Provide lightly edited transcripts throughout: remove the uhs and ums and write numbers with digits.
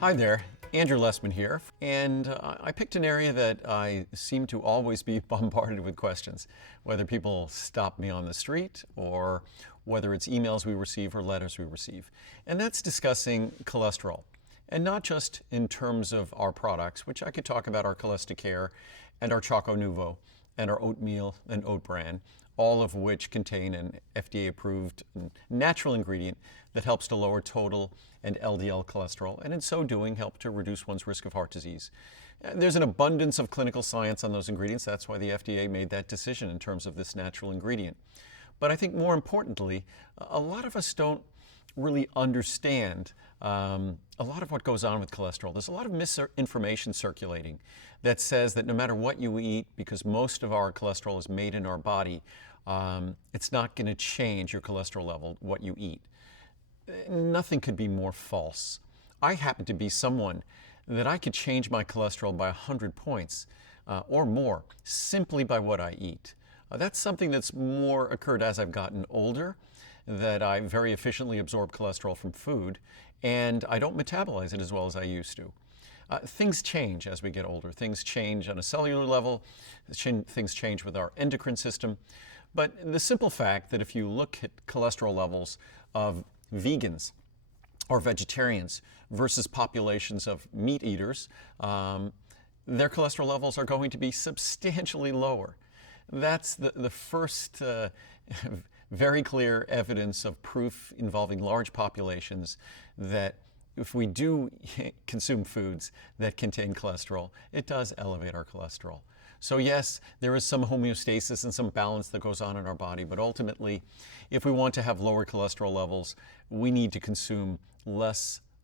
Hi there, Andrew Lessman here, and I picked an area that I seem to always be bombarded with questions, whether people stop me on the street or whether it's emails we receive or letters we receive, and that's discussing cholesterol. And not just in terms of our products, which I could talk about our Cholesterol and our Choco Nouveau and our oatmeal and oat bran, all of which contain an FDA-approved natural ingredient that helps to lower total and LDL cholesterol, and in so doing help to reduce one's risk of heart disease. There's an abundance of clinical science on those ingredients. That's why the FDA made that decision in terms of this natural ingredient. But I think more importantly, a lot of us don't really understand a lot of what goes on with cholesterol. There's a lot of misinformation circulating that says that no matter what you eat, because most of our cholesterol is made in our body, it's not going to change your cholesterol level, what you eat. Nothing could be more false. I happen to be someone that I could change my cholesterol by 100 points or more simply by what I eat. That's something that's more occurred as I've gotten older, that I very efficiently absorb cholesterol from food, and I don't metabolize it as well as I used to. Things change as we get older. Things change on a cellular level. Things change with our endocrine system. But the simple fact that if you look at cholesterol levels of vegans or vegetarians versus populations of meat eaters, their cholesterol levels are going to be substantially lower. That's the first very clear evidence of proof involving large populations that if we do consume foods that contain cholesterol, it does elevate our cholesterol. So yes, there is some homeostasis and some balance that goes on in our body, but ultimately, if we want to have lower cholesterol levels, we need to consume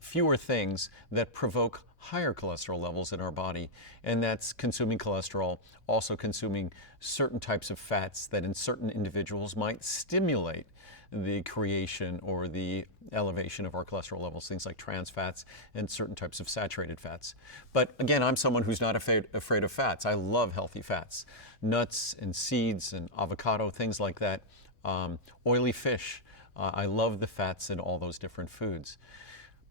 fewer things that provoke higher cholesterol levels in our body, and that's consuming cholesterol, also consuming certain types of fats that in certain individuals might stimulate the creation or the elevation of our cholesterol levels, things like trans fats and certain types of saturated fats. But again, I'm someone who's not afraid of fats. I love healthy fats, nuts and seeds and avocado, things like that, oily fish. I love the fats in all those different foods.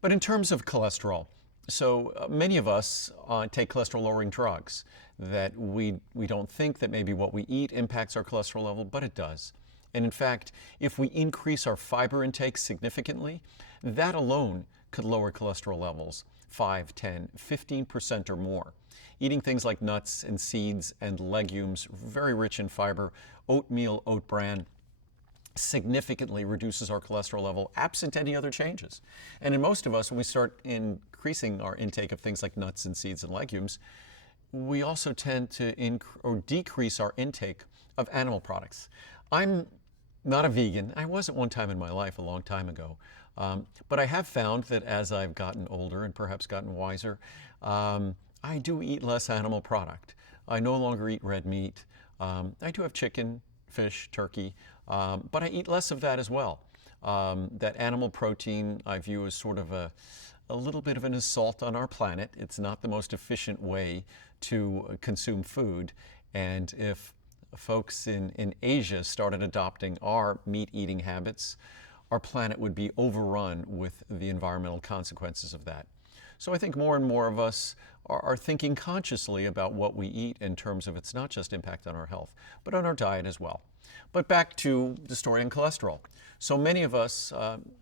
But in terms of cholesterol, so many of us take cholesterol-lowering drugs that we don't think that maybe what we eat impacts our cholesterol level, but it does. And in fact, if we increase our fiber intake significantly, that alone could lower cholesterol levels 5, 10, 15% or more. Eating things like nuts and seeds and legumes, very rich in fiber, oatmeal, oat bran, significantly reduces our cholesterol level absent any other changes. And in most of us, when we start increasing our intake of things like nuts and seeds and legumes, we also tend to decrease our intake of animal products. I'm not a vegan. I was at one time in my life, a long time ago. But I have found that as I've gotten older and perhaps gotten wiser, I do eat less animal product. I no longer eat red meat. I do have chicken, fish, turkey, but I eat less of that as well. That animal protein I view as sort of a little bit of an assault on our planet. It's not the most efficient way to consume food. And if folks in Asia started adopting our meat-eating habits, our planet would be overrun with the environmental consequences of that. So I think more and more of us are thinking consciously about what we eat in terms of its not just impact on our health, but on our diet as well. But back to the story on cholesterol. So many of us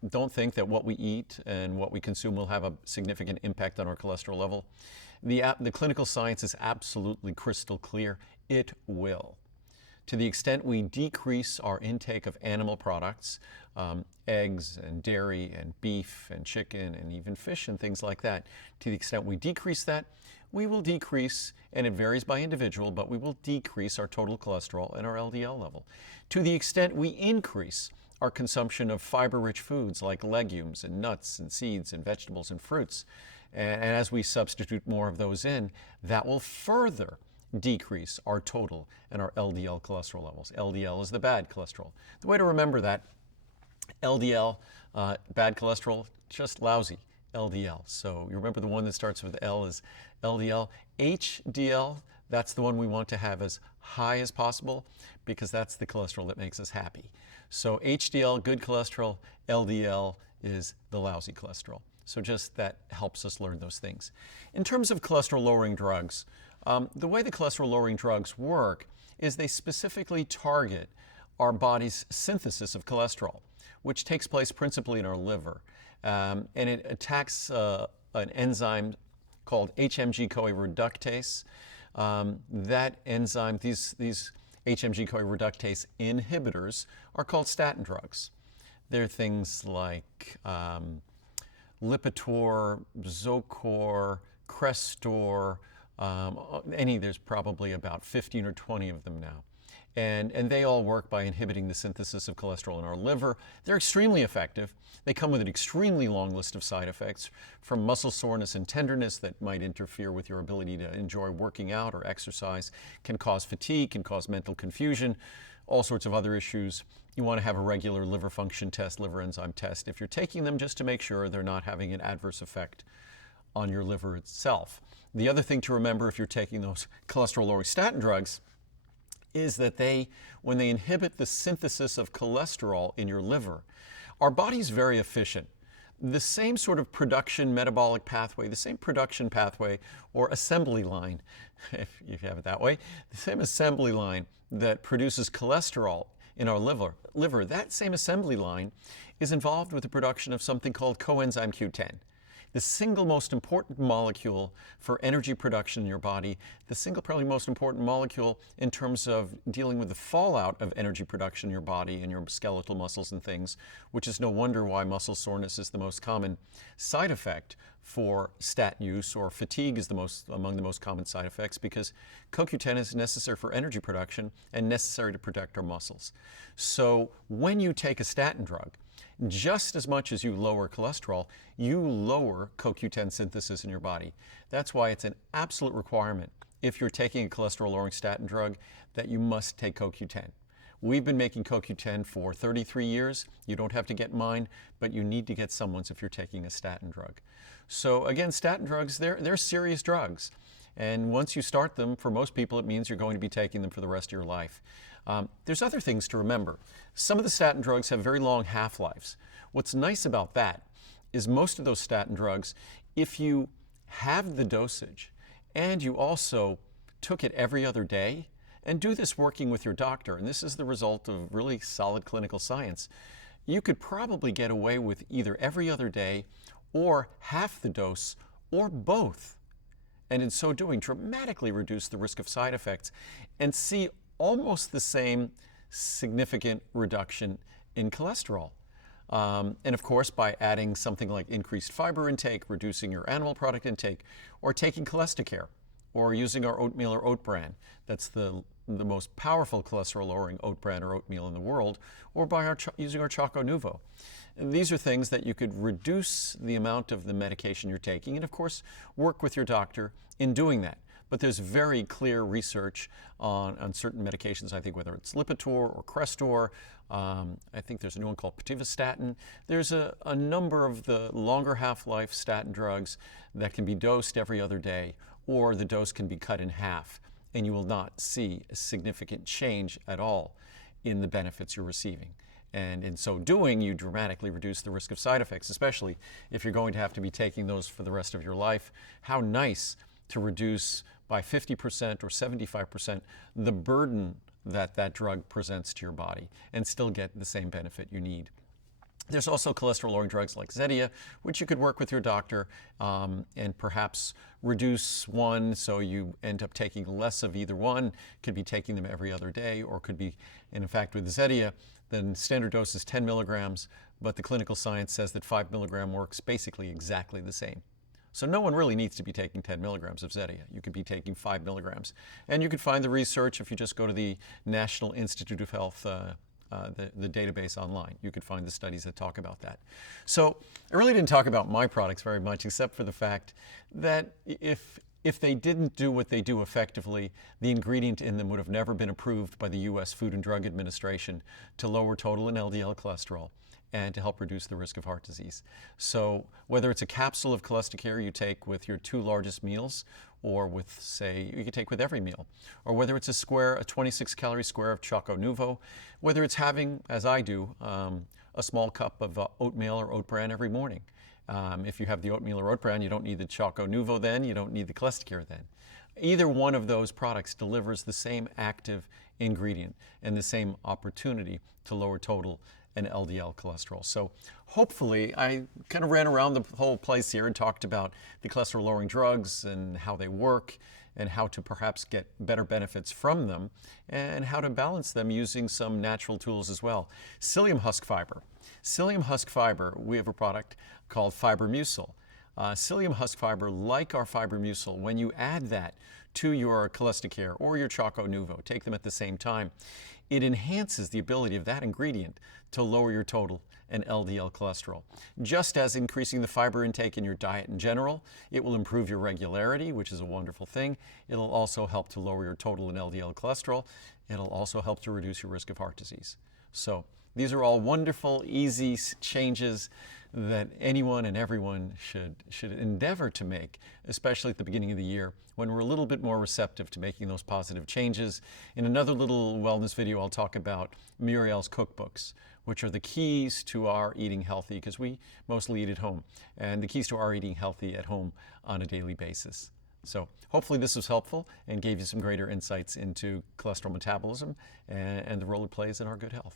don't think that what we eat and what we consume will have a significant impact on our cholesterol level. The clinical science is absolutely crystal clear. It will. To the extent we decrease our intake of animal products, eggs and dairy and beef and chicken and even fish and things like that, to the extent we decrease that, we will decrease, and it varies by individual, but we will decrease our total cholesterol and our LDL level. To the extent we increase our consumption of fiber-rich foods like legumes and nuts and seeds and vegetables and fruits, and as we substitute more of those in, that will further decrease our total and our LDL cholesterol levels. LDL is the bad cholesterol. The way to remember that, LDL, bad cholesterol, just lousy LDL. So you remember the one that starts with L is LDL. HDL, that's the one we want to have as high as possible because that's the cholesterol that makes us happy. So HDL, good cholesterol, LDL is the lousy cholesterol. So just that helps us learn those things. In terms of cholesterol-lowering drugs, the way the cholesterol-lowering drugs work is they specifically target our body's synthesis of cholesterol, which takes place principally in our liver. And it attacks an enzyme called HMG-CoA reductase. That enzyme, these HMG-CoA reductase inhibitors are called statin drugs. They're things like Lipitor, Zocor, Crestor, there's probably about 15 or 20 of them now. And they all work by inhibiting the synthesis of cholesterol in our liver. They're extremely effective. They come with an extremely long list of side effects, from muscle soreness and tenderness that might interfere with your ability to enjoy working out or exercise, can cause fatigue, can cause mental confusion, all sorts of other issues. You want to have a regular liver function test, liver enzyme test, if you're taking them, just to make sure they're not having an adverse effect on your liver itself. The other thing to remember if you're taking those cholesterol-lowering statin drugs is that when they inhibit the synthesis of cholesterol in your liver, our body's very efficient. The same sort of production metabolic pathway, the same production pathway or assembly line, if you have it that way, the same assembly line that produces cholesterol in our liver, that same assembly line is involved with the production of something called coenzyme Q10. The single most important molecule for energy production in your body, the single probably most important molecule in terms of dealing with the fallout of energy production in your body and your skeletal muscles and things, which is no wonder why muscle soreness is the most common side effect for statin use, or fatigue is among the most common side effects, because CoQ10 is necessary for energy production and necessary to protect our muscles. So when you take a statin drug, just as much as you lower cholesterol, you lower CoQ10 synthesis in your body. That's why it's an absolute requirement, if you're taking a cholesterol-lowering statin drug, that you must take CoQ10. We've been making CoQ10 for 33 years. You don't have to get mine, but you need to get someone's if you're taking a statin drug. So again, statin drugs, they're serious drugs. And once you start them, for most people, it means you're going to be taking them for the rest of your life. There's other things to remember. Some of the statin drugs have very long half-lives. What's nice about that is most of those statin drugs, if you have the dosage and you also took it every other day, and do this working with your doctor, and this is the result of really solid clinical science, you could probably get away with either every other day or half the dose or both, and in so doing dramatically reduce the risk of side effects and see almost the same significant reduction in cholesterol. And of course, by adding something like increased fiber intake, reducing your animal product intake, or taking Cholesterol, or using our oatmeal or oat bran, that's the most powerful cholesterol-lowering oat bran or oatmeal in the world, or by using our Choco Nuvo. And these are things that you could reduce the amount of the medication you're taking, and of course, work with your doctor in doing that. But there's very clear research on certain medications, I think, whether it's Lipitor or Crestor. I think there's a new one called pitavastatin. There's a number of the longer half-life statin drugs that can be dosed every other day, or the dose can be cut in half, and you will not see a significant change at all in the benefits you're receiving. And in so doing, you dramatically reduce the risk of side effects, especially if you're going to have to be taking those for the rest of your life. How nice to reduce by 50% or 75% the burden that that drug presents to your body and still get the same benefit you need. There's also cholesterol-lowering drugs like Zetia, which you could work with your doctor and perhaps reduce one so you end up taking less of either one. Could be taking them every other day, or could be, and in fact with Zetia, the standard dose is 10 milligrams, but the clinical science says that 5 milligram works basically exactly the same. So no one really needs to be taking 10 milligrams of Zetia. You could be taking 5 milligrams. And you could find the research if you just go to the National Institute of Health the database online. You could find the studies that talk about that. So I really didn't talk about my products very much, except for the fact that if they didn't do what they do effectively, the ingredient in them would have never been approved by the U.S. Food and Drug Administration to lower total and LDL cholesterol and to help reduce the risk of heart disease. So whether it's a capsule of Cholesterol you take with your 2 largest meals, or with, say, you could take with every meal, or whether it's a 26-calorie square of Choco Nuvo, whether it's having, as I do, a small cup of oatmeal or oat bran every morning. If you have the oatmeal or oat bran, you don't need the Choco Nuvo then, you don't need the Cholesterol then. Either one of those products delivers the same active ingredient and the same opportunity to lower total and LDL cholesterol. So hopefully, I kind of ran around the whole place here and talked about the cholesterol lowering drugs and how they work and how to perhaps get better benefits from them and how to balance them using some natural tools as well. Psyllium husk fiber. Psyllium husk fiber, we have a product called Fiber Mucil. Psyllium husk fiber, like our Fiber Mucil, when you add that to your Cholesterol or your Choco Nuvo, take them at the same time, it enhances the ability of that ingredient to lower your total and LDL cholesterol. Just as increasing the fiber intake in your diet in general, it will improve your regularity, which is a wonderful thing. It'll also help to lower your total and LDL cholesterol. It'll also help to reduce your risk of heart disease. So these are all wonderful, easy changes that anyone and everyone should endeavor to make, especially at the beginning of the year when we're a little bit more receptive to making those positive changes. In another little wellness video, I'll talk about Muriel's cookbooks, which are the keys to our eating healthy, because we mostly eat at home, and the keys to our eating healthy at home on a daily basis. So hopefully this was helpful and gave you some greater insights into cholesterol metabolism and the role it plays in our good health.